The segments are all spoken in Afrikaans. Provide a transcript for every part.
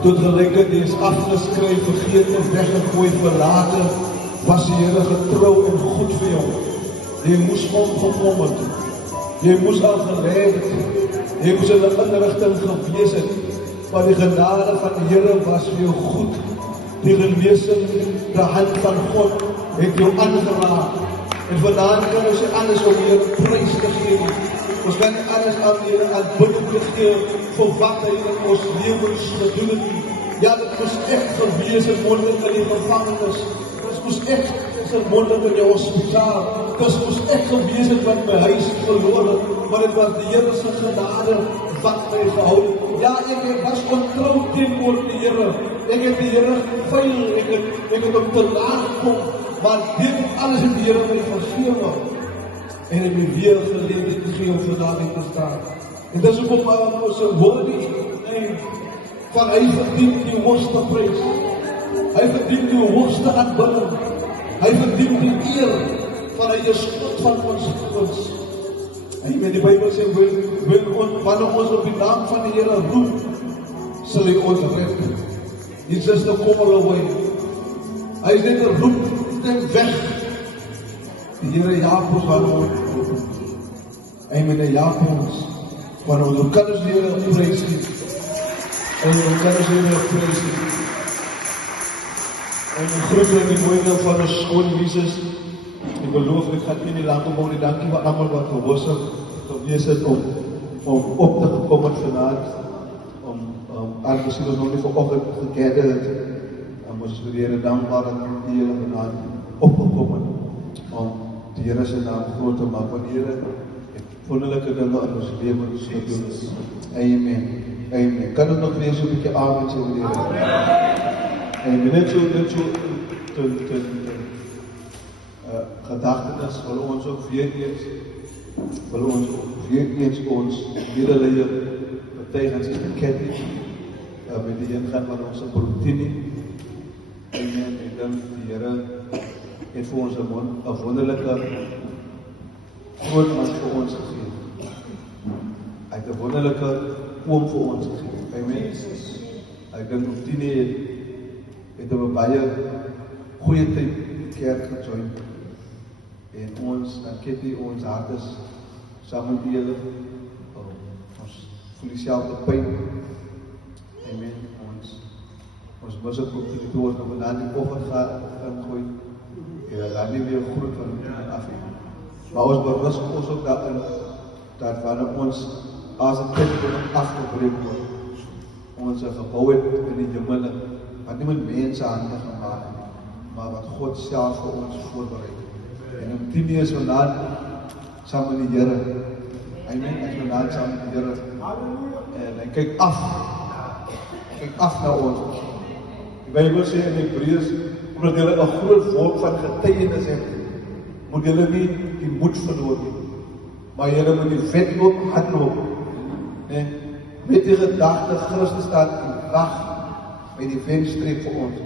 Tot gelijke die is afgeskryf, vergeet of weggegooi, verlaten, was die Here getrou en goed vir jou. Jy moes omgekom het, jy moes al geleid het, jy moes in 'n inrigting gewees het, maar die genade van die Here was vir jou goed. Die genesing, die hand van God het jou aangeraak. En vandaan kan ons nie anders om Here prys te gee. Ons kan nie anders aan die Here aanbidding te gee vir wat hy in ons lewens gedoen het. Ja, dit moes echt gewees het mondelik in die gevangenis. Dit moes echt mondelik in die hospitaal. Dit moes echt gewees het wat my huis verloor het. Maar dit was die Here se genade wat my gehou het. Ja, ek was ontrou teenoor die Here. Ek het die Here geveil, ek het hom te laat gekom. Maar dit alles het die Here my vergewe. En ek het weer geleentheid gegee om vandag te staan. En dis ook op ons woorde van hy verdien die hoogste prys. Hy verdien die hoogste aanbidding. Hy verdien die eer van hy is God van ons. En met die Bybel sê, wanneer ons op die naam van die Here roep, sal hy ons red. It's just a call away. Hy is net 'n roep en weg. Die Here jaag ons van ons. En met die jaag ons van ons kan ons die Here prys nie. En ons kan ons die Here prys nie. En een groep in die mooie van ons skoon Jesus. Ek beloof, ek gaan nie lang om die dankie wat allemaal wat gewissig gewees het om op te gekom het vanavond. Aangezien ons nog nie vanochtend gekerde het. En ons is die Here dankbaar dat die hele vanavond opgekomen om die Here se naam groot te maak, want die Here het wonderlike dinge in ons lewens gedoen. Amen. Amen. Kan ons nog weer so 'n bietjie amen sê vir die Here? Amen. Net so gedagtenis wil ons ook weer eens ons medelewe betuig aan Suster Cathy met die ingang van ons Bultini. Amen. Ek dink die Here het vir ons 'n wonderlike groot man vir ons gegee. Hy het 'n wonderlike oom vir ons gegee. Amen. Ek dink Bultini het 'n baie goeie tyd kerk gejoin. En ons, dan Cathy, ons hart is saam met julle. Ons voel dieselfde pyn. Amen. Ons mis ook op die dood, dat we daar die koffer gaan ingooi. Ja, daar nie weer groot van die af. Maar ons berus ons ook daarin, dat wanneer ons as 'n kind afgebreek word, ons 'n gebou het in die hemel, wat nie met mense hande gemaak het, maar wat God self vir ons voorberei. En om 10 is vandaan saam met die Here. Amen. Hy is vandaan saam met die Here. En hy kyk af na ons. Die Bybel sê in Hebreërs, omdat julle 'n groot volk van getuienis het, moet julle nie die moed verloor nie, maar julle moet die wedloop hardloop. Nee, met die gedagte Christus staat in wag by die venstreep vir ons.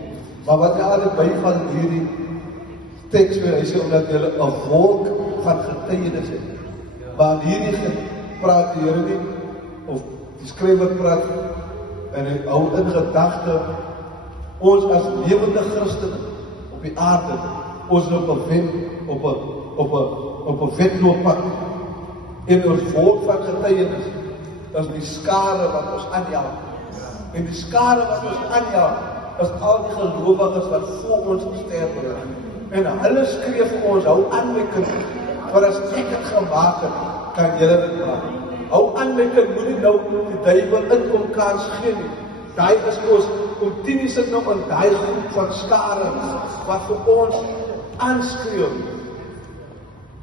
Maar wat alle byval hierdie teks weer, hy sê omdat julle 'n volk van getuienis het. Maar hierdie praat die Here nie, of die skrywer praat, en hy hou in gedagte ons as lewende Christene op die aarde, ons op 'n wedloop en ons volk van getuienis is die skare wat ons aanhelp. En die skare wat ons aanhelp is al die gelowiges wat voor ons gesterf het. En hulle skree vir ons, hou aan my kind, want as ek het gemaak het, kan julle dit maak. Hou aan my kind, moenie nou die duiwel inkom kans gee nie. Daai is ons, om 10 sit nog in daai groep van skare, wat vir ons aanskreeu,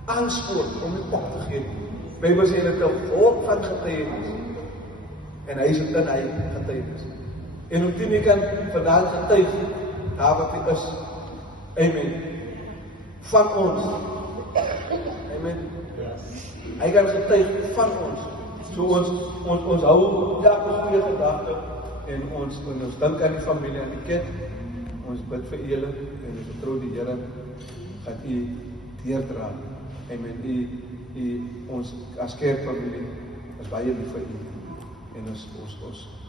aanspoor om nie op te gee. Bybel sê dit 'n volk van getuienis. En hy sit in hy getuienis. En om 10 kan vandaan getuig, daar wat hy is. Amen. Van ons. Amen. Hy kan getuig van ons. So ons hou ja, ons goeie gedagte en ons dink aan die familie, aan die kind. Ons bid vir julle en ons vertrou die Here dat u deurdra. Amen. Ons as kerkfamilie is baie lief vir u. En ons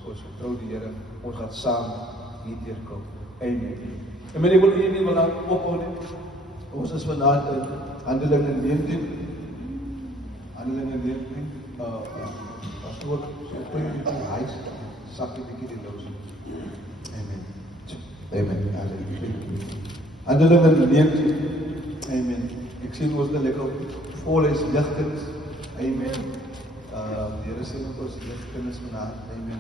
vertrou die Here, ons gaan saam hier deurkom. Amen. En ek wil nie wil ophou nie. Ons is vanaand in Handelinge 19. Handelinge 19. As ook so bring die huis, sak die bietjie die loos. Amen. Amen. Handelinge 19. Amen. Ek sien ons dan lekker vol is ligtens. Amen. Die Here sê met ons ligtens vanaand. Amen.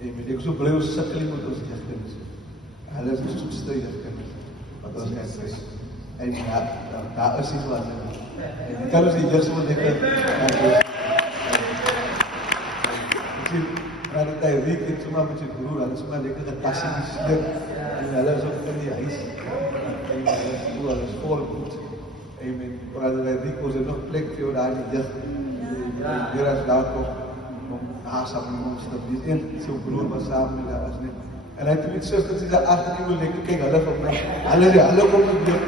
Amen. Ek so bly ons sukkel met ons ligtens. Hulle is so strydig kinders. Wat ons kan sê. En daar is iets wat en kan ons die Jesus wat ek sien, maar dat hy het sommer met sy broer, hulle is maar lekker getassifiseer en hulle is ook in die huis. En hulle is voorgoed. Amen. Maar dat hy ons het nog plek vir jou daar in die dig. Hier as daar kom om asap en ons te wees. En sy broer was saam met daar as net. En hy het met susters die daar agter die wil lekker kyk, hulle vir my. Hulle kom met jou.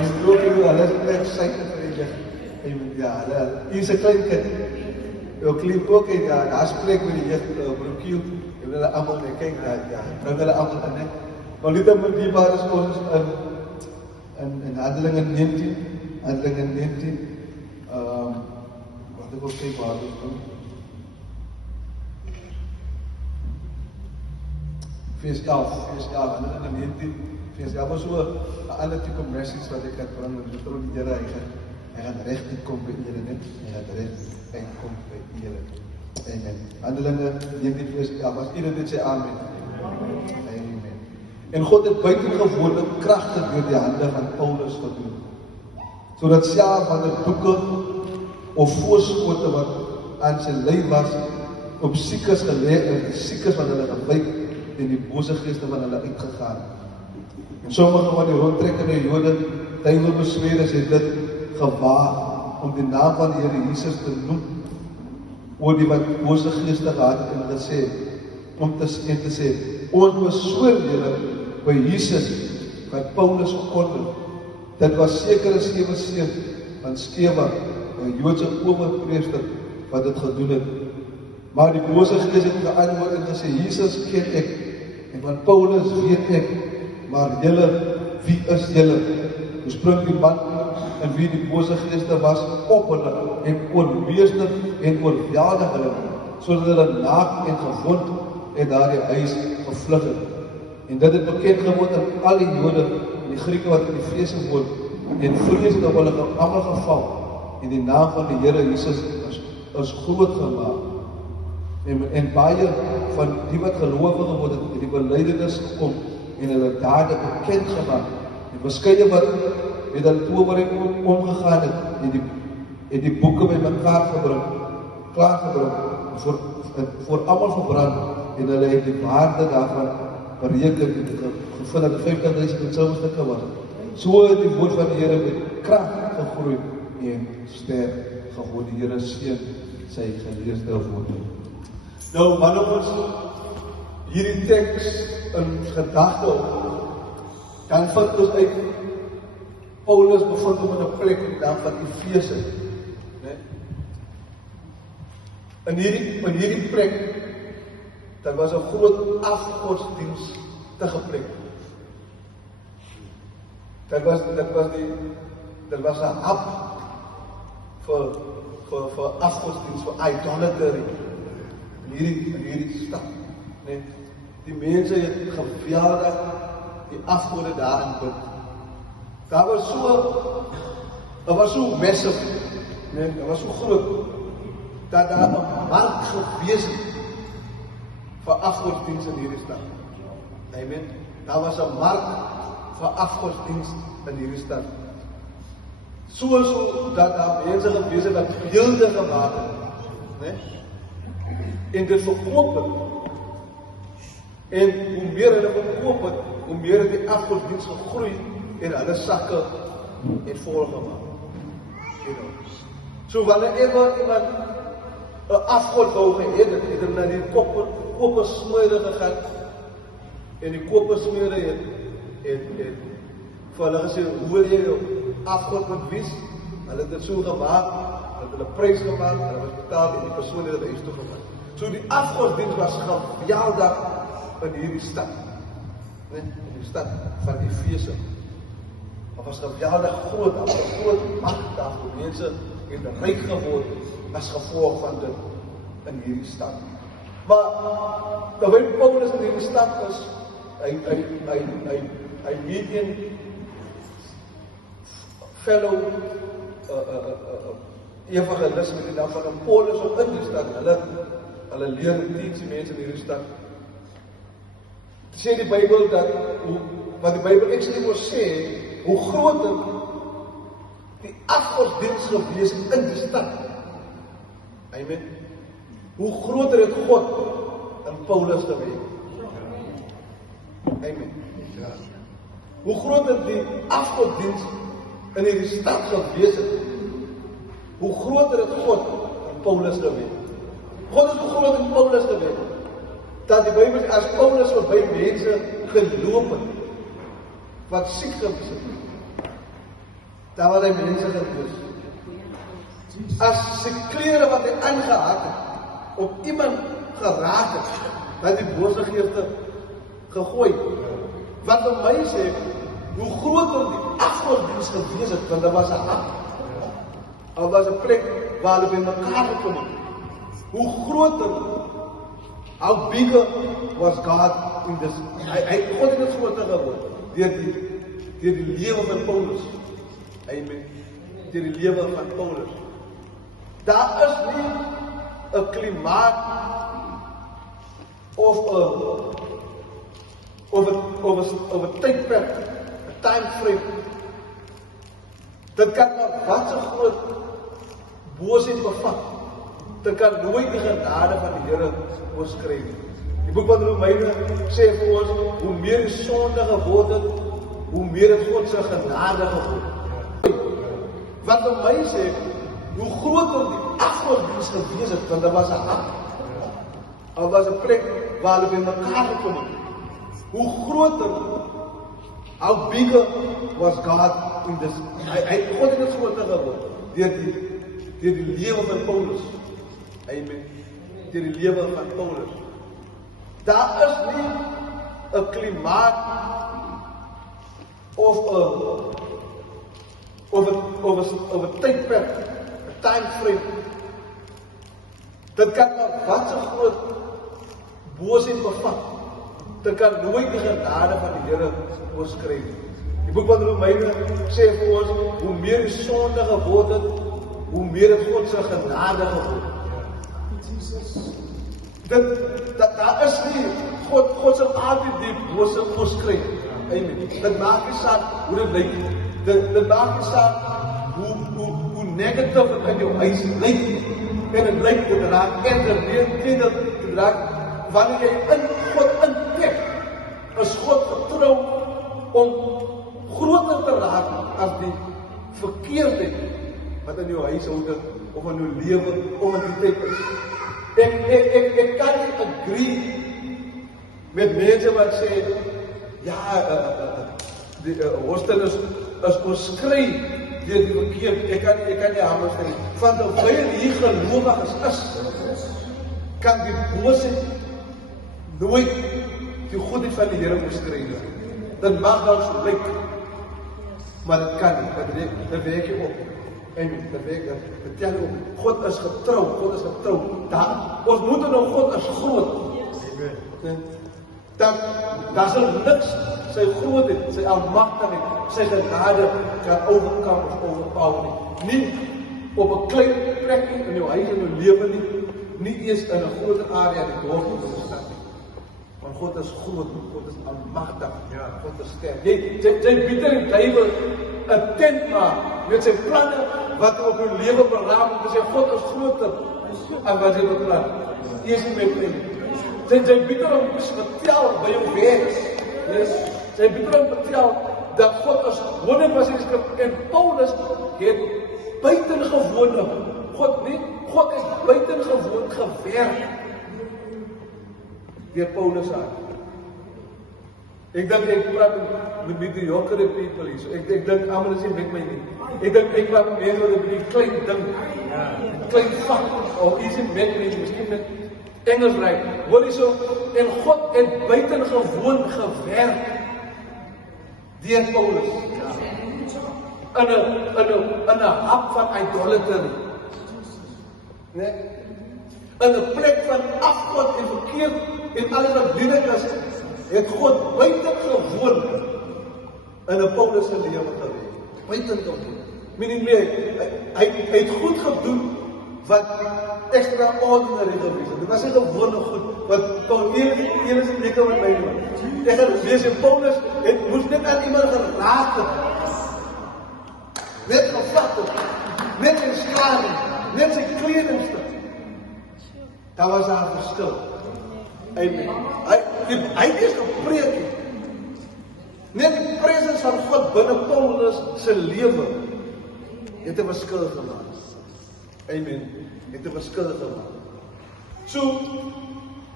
En ook hulle is net syte vir die dig. Amen. Ja, hier is 'n klein kind. Jou klip ook en daar spreek met die broekiel. En hulle almal net kyk daar, ja. Nou hulle almal net. Maar dit moet die waar is ons in Handelinge 19. Handelinge 19. Wat ek wil sê waar dit kom. Vers 11, Handelinge 19. Vers 11 was so 'n ander tipe message wat ek kan bring en so die Here hy gaan reg kom by julle net. Hy gaan reg kom by julle. Amen. Handelinge 19 vers 11. As iedereen dit sê amen. Amen. En God het buitengewone kragtig deur die hande van Paulus gedoen. Sodat selfs wanneer boeke of voorskote wat aan sy lyf was, op siekes gelê en die siekes van hulle gewyk en die bose geeste van hulle uitgegaan. En sommige van die rondtrekkende Jode, duiwelbesweerders het dit gewaag om die naam van die Here Jesus te noem oor die wat bose geeste gehad het en gesê, om te sê, ons beswoor julle by Jesus wat Paulus verkondig. Dit was sekere seun van Skeva, 'n Joodse owerpriester wat dit gedoen het. Maar die bose gees het geantwoord en gesê, Jesus ken ek, en van Paulus weet ek, maar julle, wie is julle? Toe spring die man en wie die bose geeste was op hulle en oormeester en oorweldig hulle, sodat hulle naak en gewond en daar die huis gevlug het. En dit het bekend geword aan al die Jode en die Grieke wat in die Efese woon, en vrees het op hulle almal geval, en die naam van die Here Jesus is groot gemaak. En baie van die wat gelowig geword het, het die belydenis gekom en hulle dade bekend gemaak. En verskeie wat met hulle toewering omgegaan het, en die boeke by mekaar klaargebring, voor almal verbrand, en hulle het die waarde daarvan bereken en gevind dat 50.000 en soveel stukke was. So het die woord van die Here met krag gegroei en sterk geword. Die Here seën sy geleesde woord. Nou, wanneer ons hierdie teks in gedagte op, dan vind ons uit Paulus bevind hom in 'n plek in die naam van Efese. In hierdie plek, daar was 'n groot afgodsdienstige plek. Dit was 'n hub vir afgodsdienst, vir idolatry in hierdie stad. Nee, die mense het geweldig die afgode daarin bid. Daar was so massive, nee, dat was so groot, dat daar 'n mark gewees het vir afgodsdienst in hierdie stad. Amen. Daar was 'n mark vir afgodsdienst in hierdie stad. So dat daar mense gewees het wat beelde gemaak het, né? En dit verkoop het. En hoe meer hulle verkoop het, hoe meer het die afgodsdienst gegroei en hulle sakke het vol gemaak. So wanneer iemand 'n afgod wou gehad het, het hulle na die kopersmeerder gegaan. En die kopersmeerder het vir hulle gesê, hoe wil jy jou afgod moet wees? Hulle het dit so gemaak, het hulle prys gemaak, hulle was betaald en die persoon het huis toe gemaak. So die afgodsdienst was geweldig in hierdie stad. In die stad van Efese. Het was geweldig groot, het was 'n groot macht daar, mense het ryk geword as gevolg van dit in hierdie stad. Maar terwyl Paulus in hierdie stad is, hy meet een fellow evangelist met die naam van Paulus op in die stad. Hulle leer die mense in hierdie stad. Sê die Bybel dat, wat die Bybel actually wil sê, hoe groter die afgodsdienst gewees in die stad. Amen. Hoe groter het God in Paulus gewees. Amen. Hoe groter die afgodsdienst in hierdie stad gewees het, hoe groter het God in Paulus gewees. God is hoe groot in Paulus gewees. Dat die Bybel sê, as Paulus by mense geloop het, wat siek gewees het, dan was hy mense gewees. As sy klere wat hy aangehad het, op iemand geraak het, dat die bose geeste gegooi. Wat vir my sê, hoe groter die afgodsdienst gewees het, want daar was 'n hap. Daar was 'n plek waar hulle by mekaar gekom het. Hoe groter, how bigger was God in this. God het dit groter geword, deur die lewe van Paulus. Amen. Deur die lewe van Paulus. Daar is nie 'n klimaat of of 'n tydperk, 'n time frame. Dit kan maar wat so groot boosheid bevat. Dit kan nooit die genade van die Here oorskry nie. Die boek van Romeine sê vir ons, hoe meer die sonde geword het, hoe meer het God se genade geword. Wat vir my sê, hoe groter die afgodsdienst gewees het, want daar was 'n hart. Daar was 'n plek waar hulle by mekaar gekom het. Hoe groter, how bigger was God in this. God het dit groter geword deur die lewe van Paulus. Amen. Deur die lewe van Paulus. Daar is nie 'n klimaat of 'n tydperk, 'n time frame. Dit kan maar wat so groot boosheid bevat. Dit kan nooit die genade van die Here oorskry nie. Die boek van Romeine sê vir ons, hoe meer die sonde geword het, hoe meer het God se genade geword. Daar is nie, God sal altyd die bose oorskry. Amen. Dit maak nie saak hoe dit lyk. Dit maak nie saak hoe negatief het in jou huis lyk. En het lyk dit raak eerder dit raak wanneer jy in God intrek, is God getrou om groter te raak as die verkeerdheid wat in jou huishouding of in jou lewe om in die tyd is. Ek kan nie agree met mense wat sê, ja, die hostel is oorskry deur die verkeerd. Ek kan nie anders sê, van terwyl hier gelowiges is, kan die boosheid nooit die goedheid van die Here oorskry nie. Dit mag dan so lyk, maar dit kan nie, dit werk nie op. Amen, dit tel op. God is getrou, ons moet nou, God is groot. Amen. Daar sal niks, sy grootheid, sy almagtigheid, sy genade kan overkom of overpower nie. Nie op 'n klein plekkie in jou huis en jou lewe nie eens in 'n groter area in die dorp of in die stad nie. Want God is groot, God is almagtig, God is sterk. Jy bied in die Bybel 'n tent maar met sy planne wat op jou lewe beraam om te sê God is groter as wat jy beplan. Jy is nie met my nie. Jy bied om te vertel by jou werk. Jy bied om te vertel dat God is 100% en Paulus het buitengewone God is buitengewoon gewerk deur Paulus aan. Ek dink ek praat met mediocre people hier. Ek dink almal is nie met my nie. Ek praat meer oor die klein ding. Klein vak of iets met my, miskien met Engels ry. Hoor hierso, en God het buitengewoon gewerk deur Paulus. In 'n hap van idolatry. Nee? In 'n plek van afgod en verkeerd en alles wat dienend is, het God buitengewoon in 'n Paulus se lewe gewerk. Buitengewoon. Meaning hy het goed gedoen wat extraordinary gewees het. Dit was nie gewone goed wat Paulus is nie kan met my doen. Ek het lees in Paulus, het moes net aan iemand geraak het. Net gevat het, net in skading, net sy kledingstuk. Daar was daar 'n verskil. Amen. Hy het gepreek. Net die presence van God binne Paulus se lewe het 'n verskil gemaak. Amen. Het 'n verskil gemaak. So,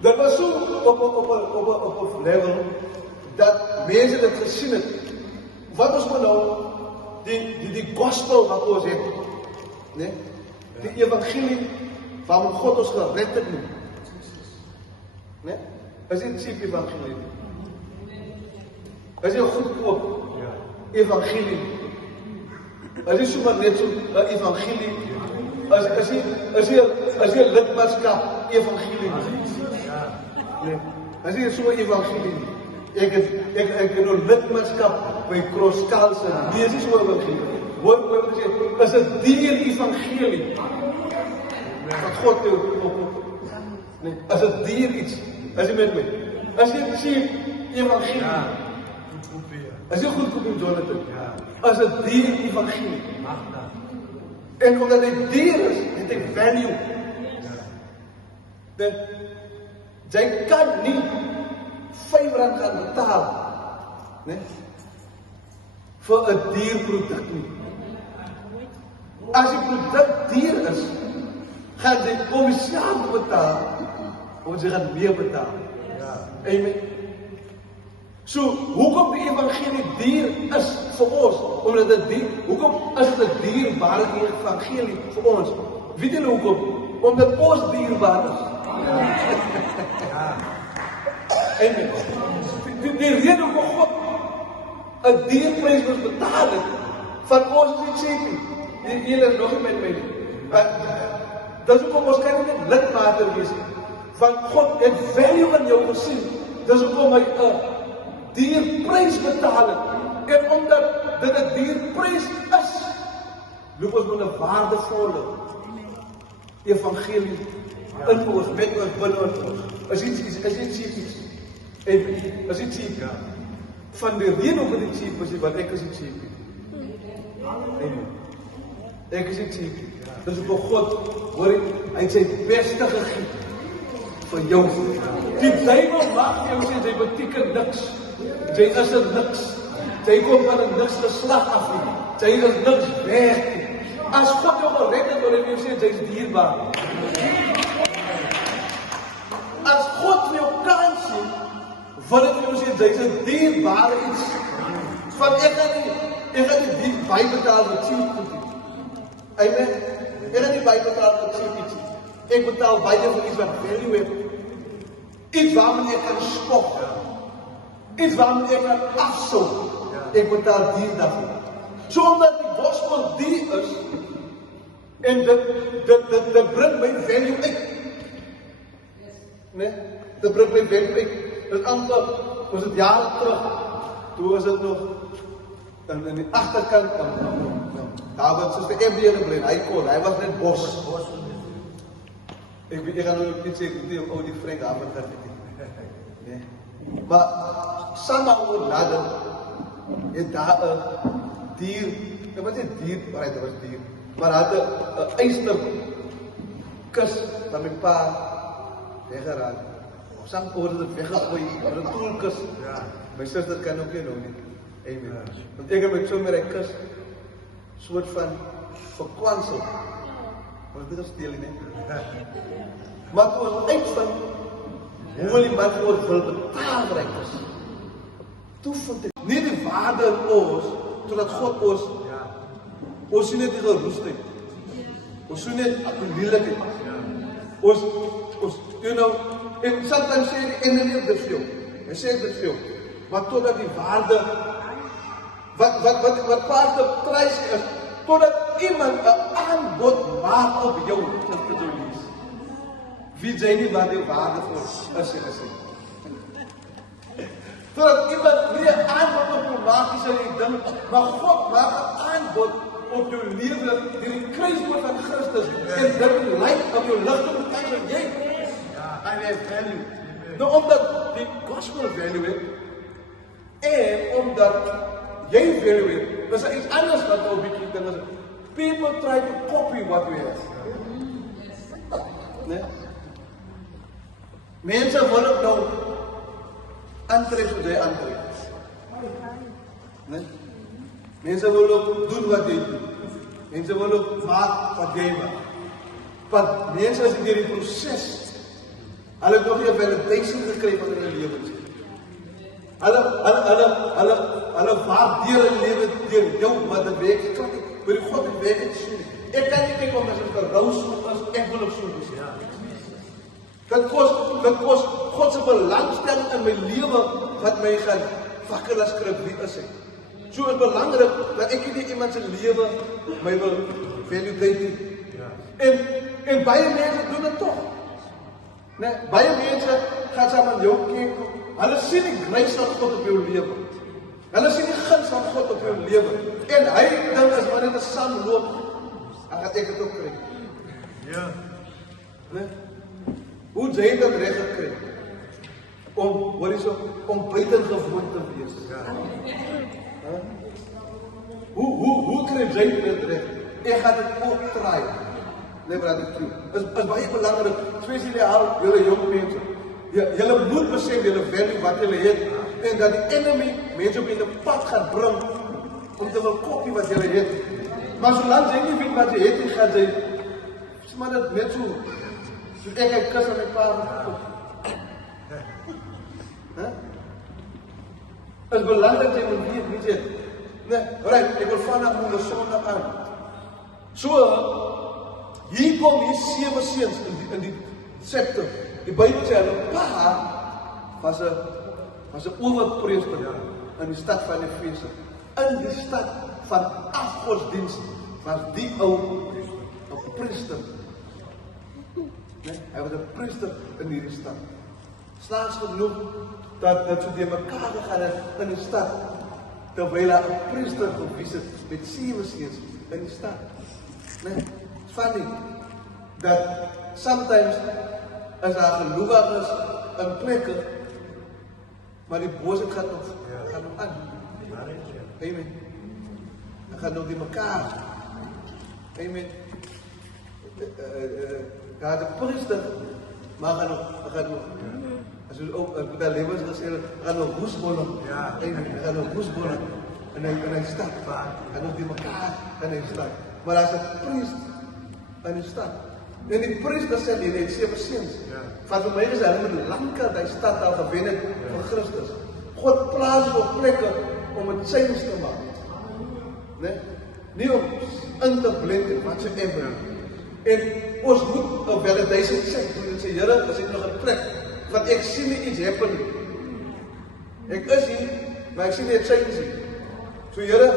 dit was so op 'n level dat mense dit gesien het. Wat ons maar nou die gospel wat ons het, né? Die evangelie waarom God ons gered het nie. Né? Is dit die evangelie? Is dit goedkoop? Evangelie. Is dit sommer net so 'n evangelie? As jy lidmaatskap evangelie. Nee. As jy so 'n evangelie. Ek het nou lidmaatskap by Kroskalse. Nee, is so 'n evangelie. Hoor wat ek sê, is 'n die evangelie. Wat God toe op. Nee, as 'n dier iets. As jy met my. As jy sien evangelie. Is dit goed kopie Jonathan? As 'n dier evangelie. En omdat hy dier is, het hy value. Dat jy kan nie R5 gaan betaal, né? Vir 'n dierproduk nie. As die produk dier is, gaan jy kommissaris betaal, of jy gaan meer betaal. Amen. So, hoekom die evangelie dier is vir ons? Omdat dit dier, hoekom is dit dierbaar die evangelie vir ons? Weet julle hoekom? Omdat ons dierbaar is. Amen. Die rede hoekom God 'n dierprys moet betaal het, van ons is nie seker. Julle is nog nie met my nie. Dis hoekom ons kan nie lidmate wees nie. Want God het value in jou gesien. Dis hoekom hy 'n dierprys betaal het. En omdat dit 'n dierprys is, loop ons met 'n waardevolle evangelie in ons, met ons binne ons. Is iets cheap. Is iets cheap. Van die rede hoekom dit cheap is, want ek is nie cheap nie. Amen. Ek is nie cheap nie. Dis hoekom God, hoor hy het sy beste gegee vir jou. Die duiwel maak jou sê, jy beteken niks. Jy is 'n niks. Jy kom van 'n niks geslag af nie. Jy is niks werd nie. As God jou gered het, wil hy jou sê, jy is dierbaar. As God jou kan sien, wil hy jou sê, jy is 'n dierbare iets. Van ek gaan nie bybetaal wat cheap goed nie. Amen. Ek gaan nie bybetaal wat cheap iets nie. Ek betaal baie vir iets wat value het. Iets waarmee ek kan skop. Iets waarmee ek kan afsom. Ek betaal dier daarvoor. So omdat die gospel dier is, en dit bring my value uit. Nee, dit bring my value uit. Dit amper, was het jare terug, toe was het nog in die agterkant daar was soos die MBA gebleven, hy was net bos. Ek gaan nou net sê, die Frank Afrika nee. Maar somehow oor later het daar 'n dier, dit was nie dier, maar dit was dier, maar had 'n eysterkus van my pa weggeraak. Of sang oor dit weggegooi, maar 'n toelkus. My suster kan ook nie nou nie. Amen. Want ek het met so met 'n kus soort van verkwansel. Maar dit is steel nie. Maar toe ons uitvind hoe die man oor wil betaal bereik is. Toe vind ek nie die waarde in ons, totdat God ons sien net die geroestheid. Ons sien net akkulielike. Ons, you know, en sometimes sê die enemy dit veel. Hy sê dit veel. Maar totdat die waarde, wat paarde prys is, totdat iemand 'n aanbod maak op jou, dat dit jou lees. Wie jy nie wat die waarde voor is en is. Totdat iemand nie 'n aanbod op jou maak, is jy dink, maar God maak 'n aanbod op jou lewe deur die kruisdood van Christus en dit lyk op jou ligte betuig dat jy I have value. Nou omdat die gospel value het en omdat jy value het, is iets anders wat nou 'n bietjie ding is. People try to copy what we have. Nee? Mense wil ook nou aantrek soos jy aantrek. Nee? Mense wil ook doen wat jy doen. Mense wil ook maak wat jy maak. Want mense is in die proses. Hulle het nog nie 'n validation gekry van hulle lewens. Hulle waardeer hulle lewe deur jou, maar dit werk nie. Maar die God het werk so. Ek kan nie kyk om as ek verrous as ek wil op so wees. Dit kos God se belangstelling in my lewe wat my gaan wakker as skryf wie is ek. So is belangrik dat ek nie iemand se lewe my wil validate nie. En baie mense doen dit tog. Nee, baie mense gaan saam met jou kyk. Hulle sien die grace van God op jou lewe. Hulle sien die guns van God op jou lewe. En hy dink as wanneer die son loop, dan gaan ek dit ook kry. Ja. Nee? Hoe jy dit reg gekry? om buitengewoon te wees. Hoe kry jy dit reg? Ek gaan dit opdraai. Nee, brother Q. Is baie belangrik, spesiaal julle jong mense. Julle moet besef julle value wat julle het en dat die enemy mense op in 'n pad gaan bring om te wil kopie wat julle het. Maar solank jy nie weet wat jy het, gaan jy maar dit net so ek kus aan my pa. Is belangrik jy moet weet wie jy het. Nee, right, ek wil vanaf moeder Sondag aan. So, hier kom hier 7 seuns in die sektor. Die Bybel sê hulle pa was 'n owerpriester in die stad van Efese. In die stad van afgodsdienst was die ou 'n priester. Nee, hy was 'n priester in hierdie stad. Snaaks genoeg dat so die mekaar gegaan het in die stad, terwyl hy 'n priester gewees het met 7 seuns in die stad. Nee, it's funny that sometimes as daar gelowiges in plekke, maar die boosheid gaan nog aan. Amen. Dan gaan nog die mekaar. Amen. Daar de priester, maar gaan nog. As jy ook met daai lewens gesê het, gaan nog woesbolle. Amen. Gaan nog woesbolle. En hy stad. Gaan nog die mekaar en hy stad. Maar as 'n priester in die stad. En die priester sê die het 7 seuns. Van vir my is hulle met lankal die stad al gewen het vir Christus. God plaas op plekke om 'n change te maak. Nee? Nie om in te blend wat se ever. En ons moet 'n validation check doen en sê, Here, as ek nog 'n plek, want ek sien nie iets happen nie. Ek is hier, maar ek sien nie 'n change nie. So Here,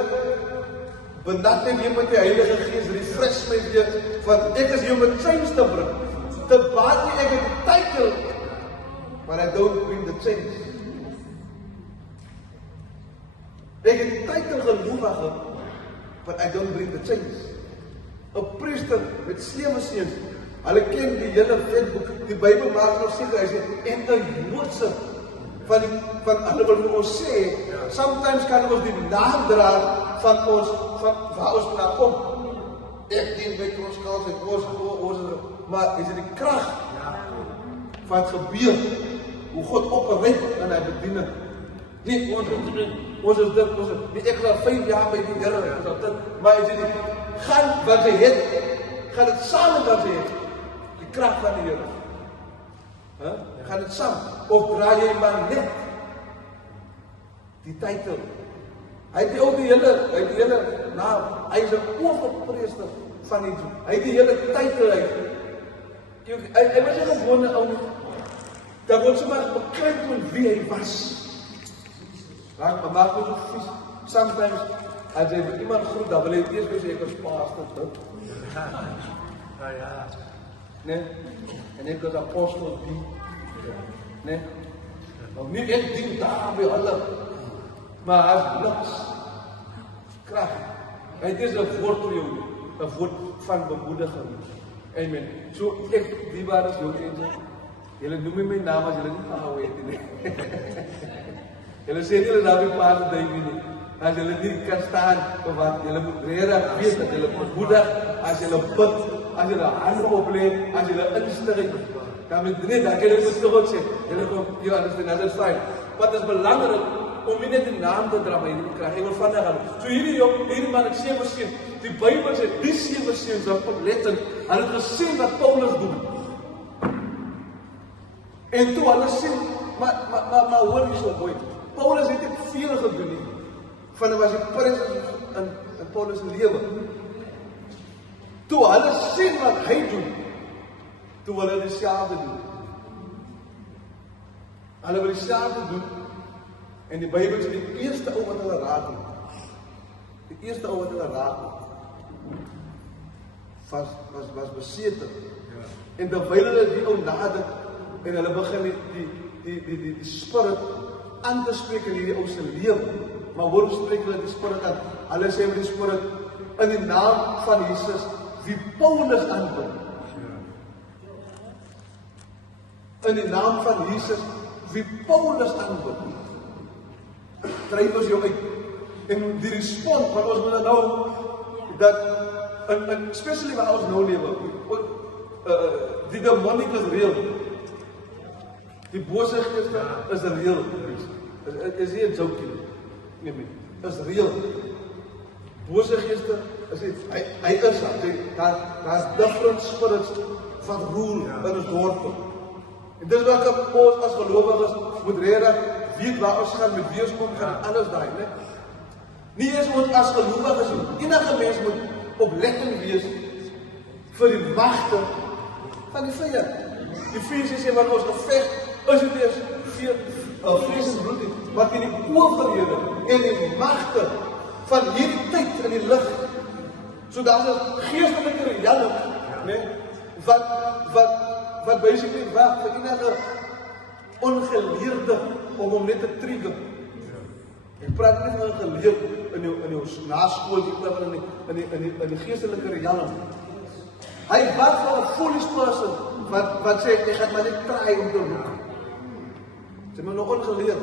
benat net weer met die Heilige Gees, refresh my weer, want ek is hier om 'n change te bring. Te baat nie ek het die title, but I don't bring the change. Ek het die title gelowige, but I don't bring the change. 'n Priester met 7 seuns, hulle ken die hele wetboek, die Bybel maak nog seker, hy sê, en 'n Joodse, van hulle wil vir ons sê, sometimes kan ons die naam dra van ons, van waar ons vandaan kom. Ek dien by Kroonskaal, maar is dit die krag van het gebeur, hoe God opgewek in hy bediening. Nie, ons is dit, nie ek al 5 jaar by die Here, maar is dit die, gaan wat jy het, gaan het saam met wat jy het, die krag van die Here. Gaan het saam, of draai jy maar net die titel. Hy het ook die hele naam, hy is 'n owerpriester van die Jood. Hy het die hele titel, hy was 'n gewone ou, dat word sommer bekend met wie hy was. Maar maak moet ook vies, sometimes, as jy met iemand groet, dan wil hy eers wees, ek as pastor, nee, en ek as apostel dien, nee, maar nie ek dien daar by hulle, maar as niks, krag, het is 'n woord vir jou, 'n woord van bemoediging, amen, so ek, die waar is jou mense, julle noem my naam as julle nie gehou het nie, julle sê julle naam die paarse duikie nie, as julle nie kan staan, of wat, julle moet reg weet, dat julle bemoedig, as julle bid, as julle hande opleef, as julle instig, dan moet nie, dan kan julle moet God sê, julle kom, you understand, that's fine, wat is belangrik, om nie net die naam te dra, maar jy moet krijg, ek wil vandag aan, so hierdie man, ek sê miskien, die Bybel sê, die 7 seuns, wat oplettend, hulle het gesien wat Paulus doen, en toe hulle sê, maar hoor nie so mooi, Paulus het nie veel gedoen nie, van hy was die prins in Paulus' lewe. Toe hulle sien wat hy doen, toe hulle dieselfde doen. Hulle wil dieselfde doen, en die Bybel sê die eerste ou wat hulle raak het, die eerste ou wat hulle raak het, was besete. En terwyl hulle die ou nader, en hulle begin die spirit aan te spreek in hierdie ou se lewe, maar hoe spreek hulle die spirit aan? Hulle sê met die spirit, in die naam van Jesus, wie Paulus aanbid. In die naam van Jesus, wie Paulus aanbid, dryf ons jou uit. En die respons, wat ons moet nou, dat, especially waar ons nou lewe, die demonic is real. Die bose geeste is real. Is nie 'n joke nie. Nee, is real. Bose geeste is nie, hy is daar's different spirits wat rule in ons dorp. En dis wat ons as gelowiges moet regtig weet waar ons gaan met wie ons kom gaan en alles daai, né? Nie eens ons as gelowiges nie. Enige mens moet oplettend wees vir die magte van die vyand. Die Efesiërs sê wat ons geveg is dit eers vlees en bloed nie, maar teen die owerhede en die magte van hierdie tyd in die lig. So daar's 'n geestelike realm, né? Wat basically wag vir enige ongeleerde om hom net te trigger. Ek praat nie van 'n geleerde in jou naskool, ek praat in die geestelike realm. Hy wag vir 'n foolish person wat sê ek gaan maar net try om te loop. Sy moet nog ongeleerd.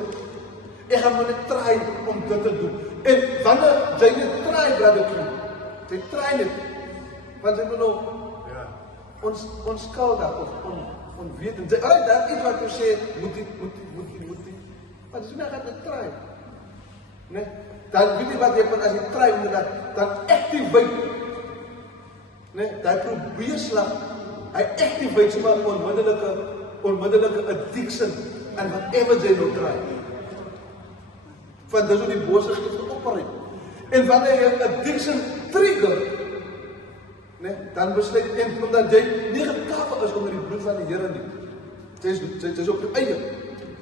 Ek gaan maar net try om dit te doen. En wanneer jy net try, brother, jy try net, want jy moet nog onskuldig of onwetend. Dat iets wat jy sê, moet jy. Want as jy nou gaan net try, né? Dan weet jy wat jy as jy try om dit dan activate, né? Daai probeerslag, hy activate sommer onmiddellike addiction en whatever jy nou try. Want dis hoe die bose geeste operate. En wanneer jy 'n addiction trigger, né, dan besluit en omdat jy nie gekapel is onder die bloed van die Here nie. Dis op jou eie.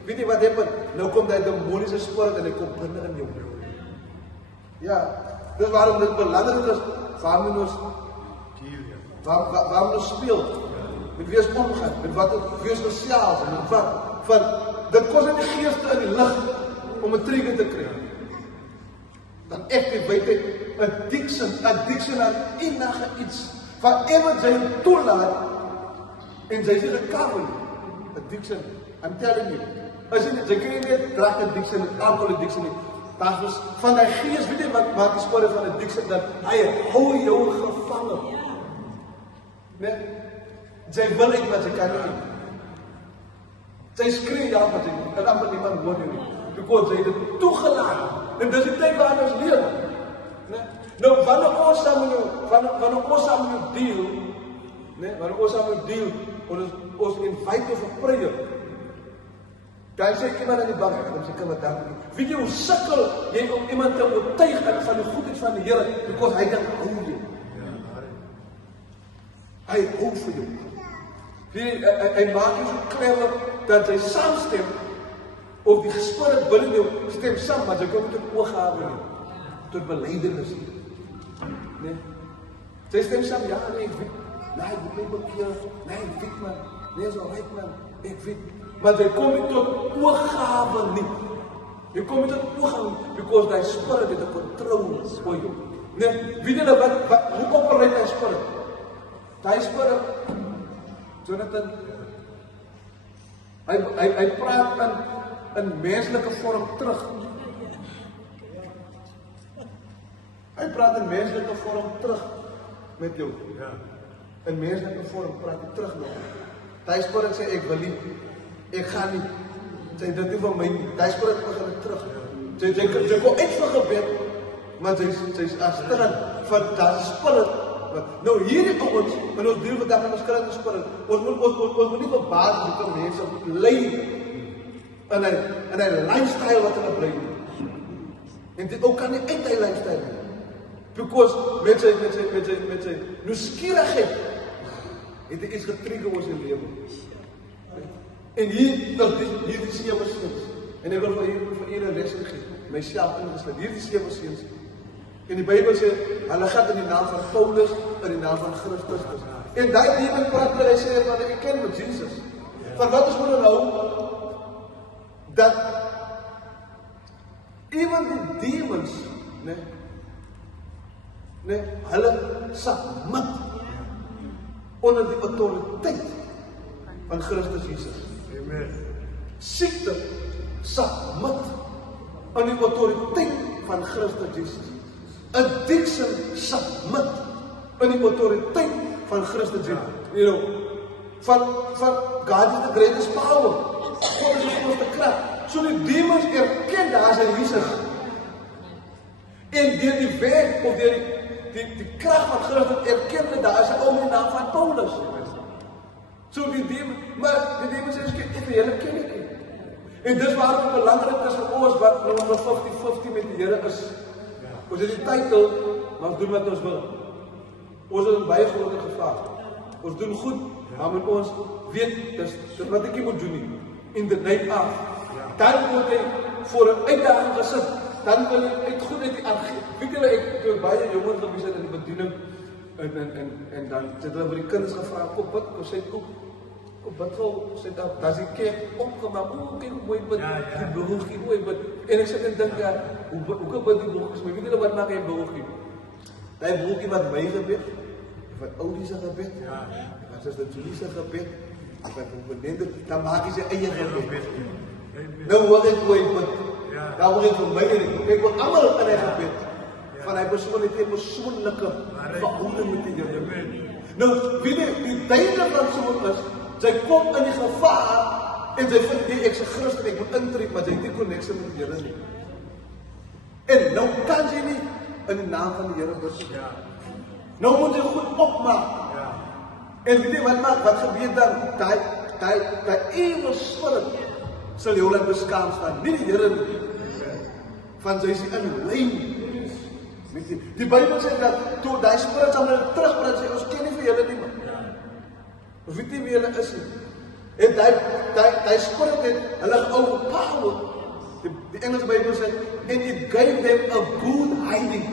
Weet jy wat happen? Nou kom daai demoniese spirit en hy kom binne in jou. Ja, dis waarom dit belangrik is waarom ons waarom ons speel. Met wie ons omgaan, met wat wie ons sosiaal en met wat van dit kos in die geeste in die lig om 'n trigger te kry. Dan activate addiction aan enige iets. Whatever jy toelaat en jy sê gekabel. Addiction, I'm telling you. As jy kan nie drug addiction, alcohol addiction nie. Daar is van die gees, weet jy wat maak die spore van addiction dat hy hou jou gevangen. Nee? Jy wil uit wat jy kan nie. Jy skree ja wat jy nie. En amper niemand hoor jou nie. Because jy het dit toegelaat. En dis die tyd waarin ons leef. Nee? Nou, wanneer ons saam met jou deal, nee, wanneer ons saam met jou deal, ons invite of 'n prayer. Dan sê iemand aan die bank, dan sê ek wat daar. Weet jy hoe sukkel jy om iemand te oortuig van die goedheid van die Here, because hy kan hou jou. Hy hou vir jou. Hy maak jou so clever dat jy saamstem of die spirit binne jou stem saam, maar jy kom nie tot oorgawe nie, tot belydenis nie. Nee. Jy stem saam, ja, nee, ek weet, nee, ek moet nie bekeer, nee, ek weet man, nee, is alright man, ek weet, maar jy kom nie tot oorgawe nie. Jy kom nie tot oorgawe nie, because die spirit het 'n control oor jou. Nee, weet julle hoe operate die spirit? Die spirit, Jonathan, hy praat in menslike vorm terug. Hy praat in menslike vorm terug met jou. Ja. In menslike vorm praat hy terug met jou. Die spirit sê ek wil nie, ek gaan nie. Sy dit nie van my nie. Die spirit begin terug. Sy kom uit vir gebed, maar sy's afstand van die spirit. Nou hierdie ouens, en ons deel vandag met ons Christelike spirit, ons moet nie verbaas met die mense bly in 'n lifestyle wat hulle bly. En dit ook kan nie uit die lifestyle nie. Because met sy nuuskierigheid het hy iets getrigger oor sy lewe. En hier die 7 seuns. En ek wil vir julle les gee, myself ingesluit. Hierdie 7 seuns. En die Bybel sê, hulle gaan in die naam van Paulus, in die naam van Christus. En daai demon praat oor, hy sê, maar ek ken met Jesus. Van wat ons moet nou, dat even die demons, hulle submit onder die autoriteit van Christus Jesus. Amen. Siekte submit aan die autoriteit van Christus Jesus. Addiction submit aan die autoriteit van Christus Jesus. You know, van God is the greatest power. God is die grootste krag. So die demons erken daar is 'n Jesus. En deur die werk of deur die krag van Christus erken dat daar is 'n ou met die naam van Paulus. So die demons sê ek julle ken ek nie. En dis waarom dit belangrik is vir ons wat nommer 50-50 met die Here is. Ons het die titel, maar ons doen wat ons wil. Ons het baie groot gevraag. Ons doen goed, maar moet ons weet dis wat ek nie moet doen nie. In the name of. Dan moet jy voor 'n uitdaging gesit. Dan wil ek goed uit die argief. Weet julle ek toe baie jonger gewees het in die bediening en dan het hulle by die kinders gevra, "Kom bid, ons sê kom bid gou, sê dan is die kerk opgemaak. O, kyk hoe mooi bid. Die behoefte mooi bid." En ek sit en dink ja, hoe kan bid die behoefte? Maar weet julle wat maak hy behoefte? Daai behoefte wat my gebed, wat Oudie se gebed, wat is dit Julie se gebed, wat Benende, dan maak hy sy eie gebed. Nou hoor ek hoe hy bid. Daar word vir my en ek word almal in hy gebed. Van hy persoonlike verhouding met die Here. Nou, weet jy, die duidelik van so is, sy kom in die gevaar en sy vind ek is 'n Christen, ek moet intree, maar sy het nie koneksie met die Here nie. En nou kan sy nie in die naam van die Here bid. Nou moet jy goed opmaak. En weet jy wat gebeur dan? Daai ewe spirit sal jou laat beskaam staan. Nie die Here nie. Van sy is in lyn. Die Bybel sê dat toe daai spirit aan hulle terugbring, sê ons ken nie vir julle nie man. Ons weet nie wie julle is nie. En daai spirit het hulle overpower. Die Engelse Bybel sê, and it gave them a good hiding.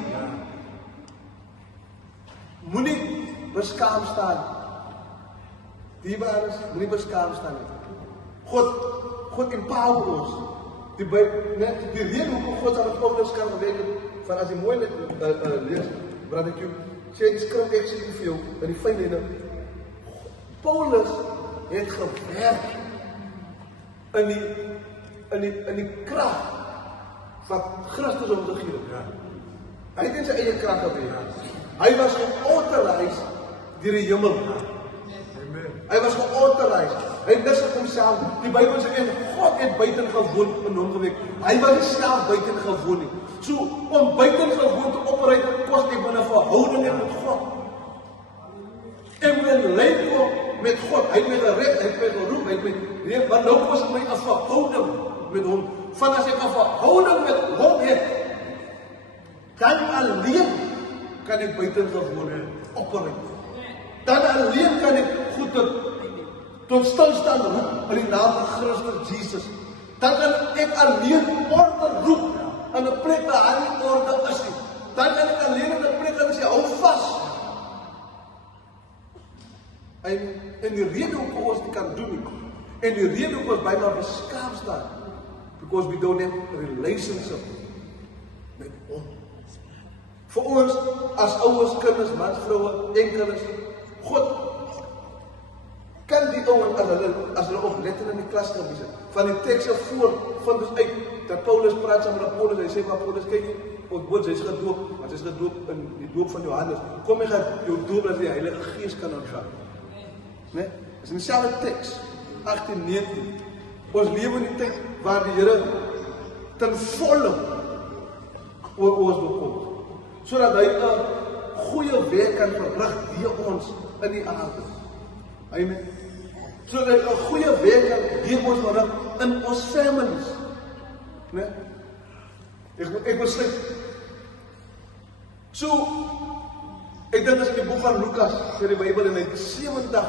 Moenie beskaam staan. Die waar is, moenie beskaam staan nie. God empower ons. Die rede hoekom God aan Paulus kan gewerk het, van as jy mooi lees, brother Q, sê die skrif ek sê vir jou, in die fynlyne, Paulus het gewerk in die krag wat Christus hom gegee het. Hy het in sy eie krag gewerk. Hy was geautorised deur die hemel. Hy was geautorised. Hy het niks op homself. Die Bybel sê en God het buitengewoon in hom gewerk. Hy was nie self buitengewoon nie. So om buitengewoon te operate kos ek binne 'n verhouding met God. En men leef met God. Hy het my gered, hy het my geroep, hy het my want nou was my 'n verhouding met hom. Van as ek 'n verhouding met hom het, dan alleen kan ek buitengewoon operate. Dan alleen kan ek goed tot stilstand roep in die naam van Christus Jesus. Dan kan ek alleen orde roep in 'n plek waar hy nie orde is nie. Dan kan ek alleen in 'n plek en sê hou vas. En die rede hoekom ons dit kan doen, en die rede hoekom ons byna beskaam staan, because we don't have a relationship met hom. Vir ons as ouers, kinders, mans, vroue, enkeles, God kan die ouens as hulle opletter in die klas gewees het. Van die tekste voor vind ons uit dat Paulus praat saam met Apollos. Hy sê maar Paulus, kyk jy, ons boot, hy is gedoop, want hy is gedoop in die doop van Johannes. Kom jy gaan jou doop dat die Heilige Gees kan ontvang. Nee, is in dieselfde teks 18:19. Ons lewe in die tyd waar die Here ten volle oor ons bekom, sodat hy 'n goeie werk kan verrig deur ons in die aarde. Amen. Sodat hy 'n goeie werk kan deur ons verrig in ons families. Nee? Ek besluit. So, ek dink as in die boek van Lukas, vir die Bybel en hy 70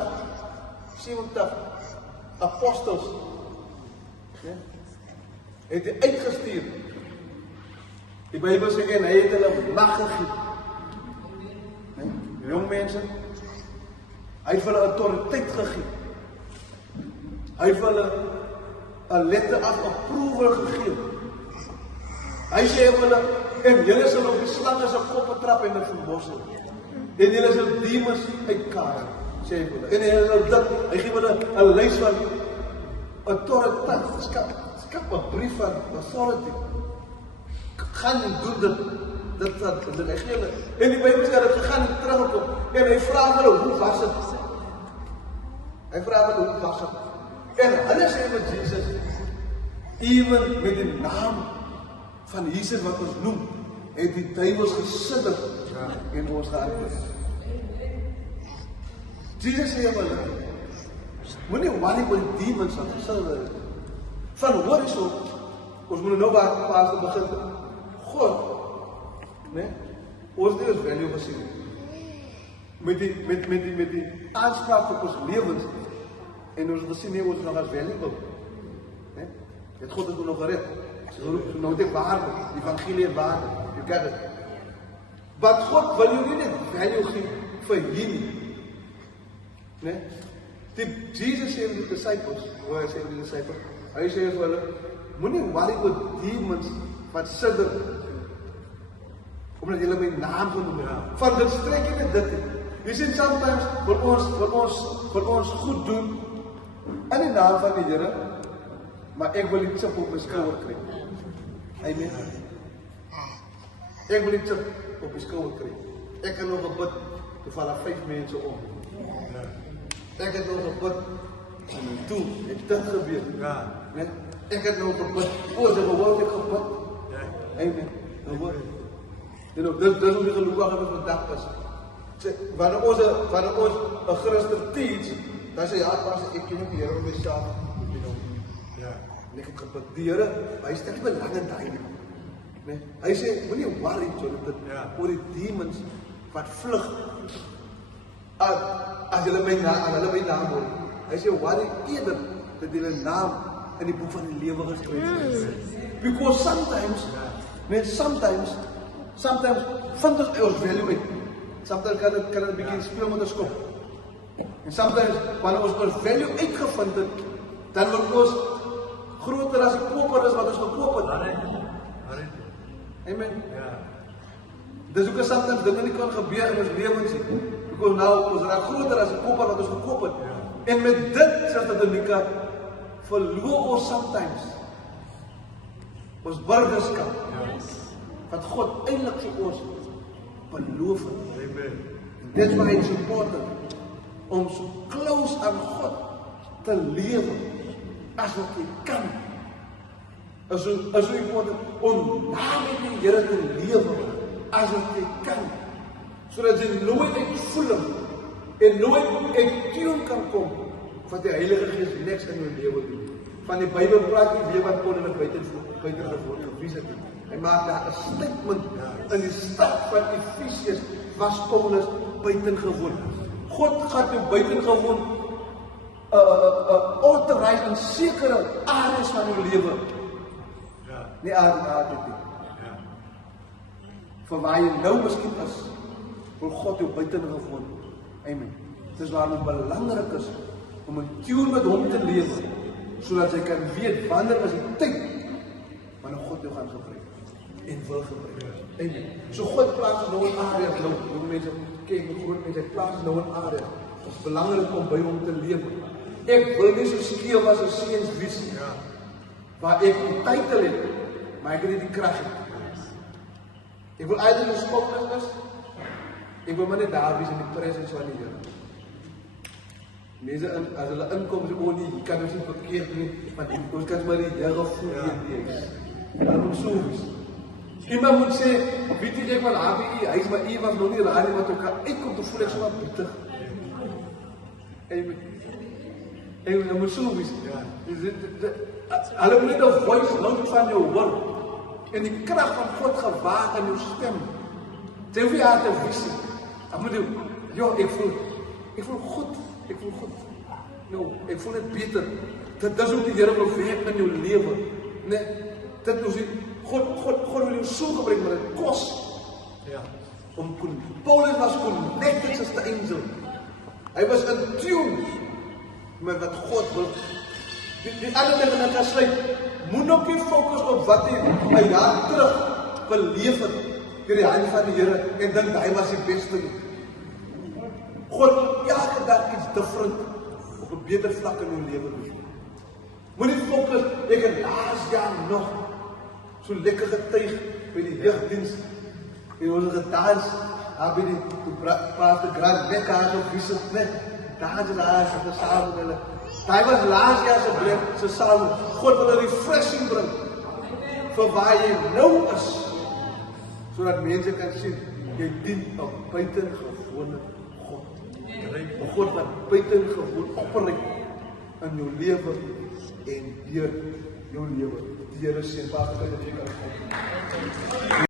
apostels het hy uitgestuur. Die Bybel sê en hy het hulle mag gegee. Jong mense, hy het hulle autoriteit gegee. Hy het hulle 'n letter of approval gegee. Hy sê vir hulle, en julle sal op die slange se koppe trap en dit vermorsel. En julle sal demons uitkaar, sê hy vir hulle. En hy gee hulle 'n lys van autoriteit, skap 'n brief van authority. Gaan en doen dit hy gee hulle. En die Bybel sê dat hy gaan en terugkom. En hy vra hulle, hoe was dit? Hy vra hulle, hoe was dit? En hulle sê met Jesus, ewen met die naam van Jesus wat ons noem, het die duiwels gesidder en ons geantwoord. Jesus sê hulle, moenie worry oor die demons wat gesidder het. Van hoor hierso, ons moet nou waar begin. God, nee, ons het ons value gesien. Met die aanspraak op ons lewens, en ons gesien nie ons nog as valuable. Nee? Het God het nog gered. So nou dit waarde, die evangelie en waarde. You get it. But God wil jou nie net value gee vir hier nie. Nee? Jesus sê vir die disciples, hy sê vir die disciples, hy sê vir hulle, moenie worry oor demons wat sidder, omdat julle my naam genoem het. Van dit strek jy met dit. Jy sien, sometimes wil ons goed doen in die naam van die Here, maar ek wil die chip op my skouer kry. Amen. Ek wil die chip op my skouer kry. Ek kan nog gebid, toe val daar 5 mense om. Ek het nog gebid, en toe het dit gebeur. Nee? Ek het nog gebid, oor die gewoord ek gebid. Amen. Dis hoe die geloofige vandag is. Wanneer ons 'n Christen teach, dan sê ja, ek ken die Here om myself. En ek het gebid, die Here, hy stel nie belang in daai nie. Nee, hy sê, moenie worry oor die demons wat vlug as hulle my naam hoor. Hy sê, worry eerder dat hulle naam in die boek van die lewe geskryf is. Because sometimes vind ons value uit. Sometimes kan het 'n bietjie speel met ons kop. En sometimes, wanneer ons value uitgevind het, dan word ons groter as die koper is wat ons gekoop het. Amen. Dis ook sometimes dinge nie kan gebeur in ons lewens nie. Because nou, ons raak groter as die koper wat ons gekoop het. En met dit, sê dat Dominika, verloor ons sometimes ons burgerskap. Wat God eintlik vir ons beloof het. Dit is baie important om so close aan God te lewe as wat jy kan. Is so important om na met die Here te lewe as wat jy kan. Sodat jy nooit uitvoel en nooit uittune kan kom wat die Heilige Gees niks in jou lewe doen. Van die Bybel praat nie weer wat kon in het buitengewoon gevies het. Hy maak daar 'n statement in die stad van Efesiërs was Paulus buitengewoon. God gaan jou buitengewoon authorize in sekere areas van jou lewe. Nie aard nie. Vir waar jy nou miskien is, wil God jou buitengewoon. Amen. Dis waarom dit belangrik is om in tune met hom te lewe, sodat jy kan weet wanneer is die tyd wanneer God jou gaan gebruik en wil gebruik. Amen. So God plaas nou in areas, nou mense kyk met groot mense, plaas nou in areas. Dit is belangrik om by hom te lewe. Ek wil nie so skeef as 'n seuns wees waar ek die titel het, maar ek het nie die krag nie. Ek wil either 'n spokesman is, ek wil maar net daar wees in die presence van die Here. Mense as hulle inkom, sê nee, jy kan ons nie verkeerd nie, want ons kan maar die Here voel hier. Dat moet so wees. Iemand moet sê, weet jy ek wil HBI, hy is maar u was nog nie raar nie, wat ook kan uitkom, toe voel ek so wat bitter. En dat moet so wees. Hulle moet net 'n voice note van jou hoor, en die krag van God gewaag in jou stem. Jy hoef nie aan te visie. Dan moet jy, ek voel goed. Nou, ek voel net beter. Dit is ook die Here wil werk in jou lewe. Nee, dit is God wil jou so gebruik, maar dit kos. Paulus was connected as the angel. Hy was in tune met wat God wil. Die ander ding wat ek sluit, moet ook nie fokus op wat hy 'n jaar terug beleef het deur die hand van die Here en dink hy was die beste nie. God wil elke dag iets different op 'n beter vlak in jou lewe doen. Moenie fokus, ek het laas jaar nog so lekker getuig by die jeugdiens. En ons het gedans, daar by die Pastor Grant Bekker op Wissel, net. Dans en daar het ons saam met hulle. Daai was laas jaar se breek, se saam, God wil 'n refreshing bring vir waar jy nou is, sodat mense kan sien, jy dien 'n buitengewone God. 'n God wat buitengewoon opreik in jou lewe en deur jou lewe. Die Here seën, Vader, dat jy kan